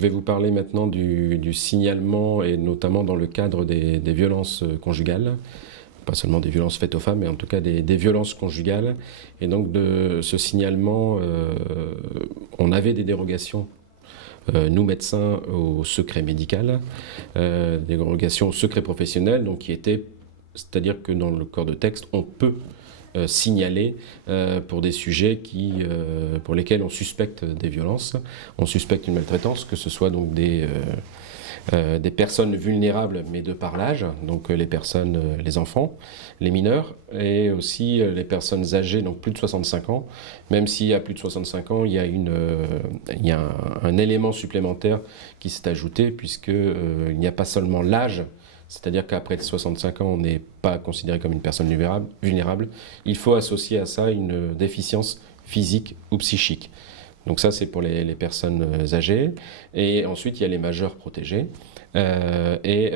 Je vais vous parler maintenant du signalement et notamment dans le cadre des violences conjugales. Pas seulement des violences faites aux femmes, mais en tout cas des violences conjugales. Et donc de ce signalement, on avait des dérogations, nous médecins, au secret médical, des dérogations au secret professionnel, donc qui étaient, c'est-à-dire que dans le corps de texte, on peut signaler pour des sujets pour lesquels on suspecte des violences, on suspecte une maltraitance, que ce soit donc des personnes vulnérables, mais de par l'âge, donc les personnes, les enfants, les mineurs, et aussi les personnes âgées, donc plus de 65 ans, même s'il à plus de 65 ans, il y a un élément supplémentaire qui s'est ajouté, puisqu'il n'y a pas seulement l'âge, c'est-à-dire qu'après 65 ans, on n'est pas considéré comme une personne vulnérable. Il faut associer à ça une déficience physique ou psychique. Donc ça, c'est pour les personnes âgées. Et ensuite, il y a les majeurs protégés et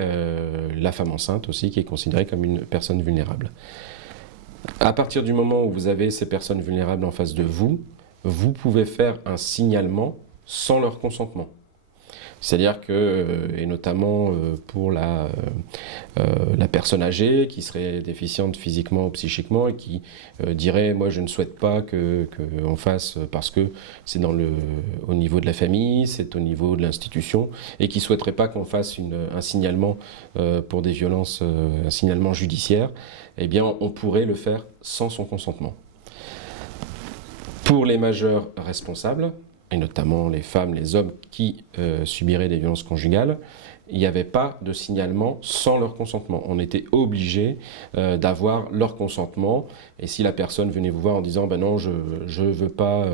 la femme enceinte aussi, qui est considérée comme une personne vulnérable. À partir du moment où vous avez ces personnes vulnérables en face de vous, vous pouvez faire un signalement sans leur consentement. C'est-à-dire que, et notamment pour la personne âgée qui serait déficiente physiquement ou psychiquement et qui dirait « moi je ne souhaite pas qu'on fasse parce que c'est au niveau de la famille, c'est au niveau de l'institution » et qui ne souhaiterait pas qu'on fasse un signalement pour des violences, un signalement judiciaire, eh bien on pourrait le faire sans son consentement. Pour les majeurs responsables, et notamment les femmes, les hommes qui subiraient des violences conjugales, il n'y avait pas de signalement sans leur consentement. On était obligé d'avoir leur consentement. Et si la personne venait vous voir en disant ben non, je ne veux pas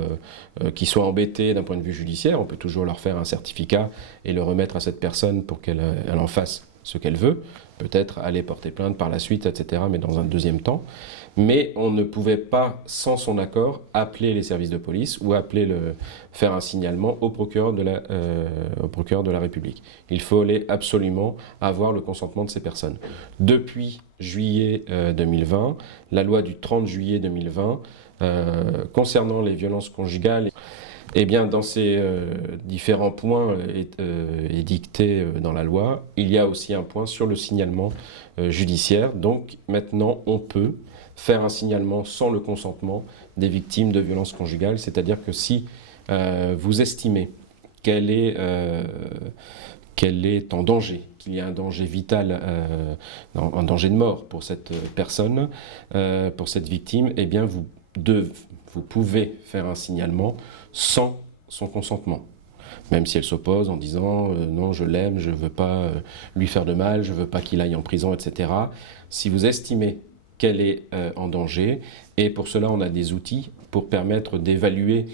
qu'ils soient embêtés d'un point de vue judiciaire, on peut toujours leur faire un certificat et le remettre à cette personne pour qu'elle en fasse ce qu'elle veut, peut-être aller porter plainte par la suite, etc., mais dans un deuxième temps. Mais on ne pouvait pas, sans son accord, appeler les services de police ou faire un signalement au procureur de la République. Il fallait absolument avoir le consentement de ces personnes. Depuis juillet 2020, la loi du 30 juillet 2020, concernant les violences conjugales, eh bien, dans ces différents points édictés dans la loi, il y a aussi un point sur le signalement judiciaire. Donc maintenant, on peut faire un signalement sans le consentement des victimes de violences conjugales, c'est-à-dire que si vous estimez qu'elle est en danger, qu'il y a un danger vital, un danger de mort pour cette personne, pour cette victime, eh bien vous pouvez faire un signalement sans son consentement. Même si elle s'oppose en disant non, je l'aime, je ne veux pas lui faire de mal, je ne veux pas qu'il aille en prison, etc. Si vous estimez qu'elle est en danger, et pour cela on a des outils pour permettre d'évaluer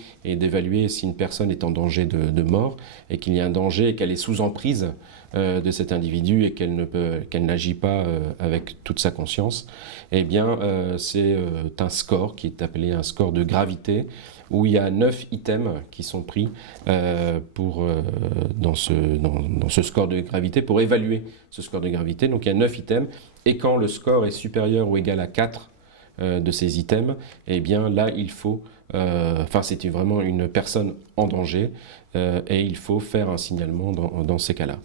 si une personne est en danger de mort et qu'il y a un danger et qu'elle est sous emprise de cet individu et qu'elle n'agit pas avec toute sa conscience, eh bien c'est un score qui est appelé un score de gravité, où il y a 9 items qui sont pris dans ce score de gravité, pour évaluer ce score de gravité. Donc il y a 9 items, et quand le score est supérieur ou égal à 4 de ces items, eh bien là il faut, c'est vraiment une personne en danger, et il faut faire un signalement dans ces cas-là.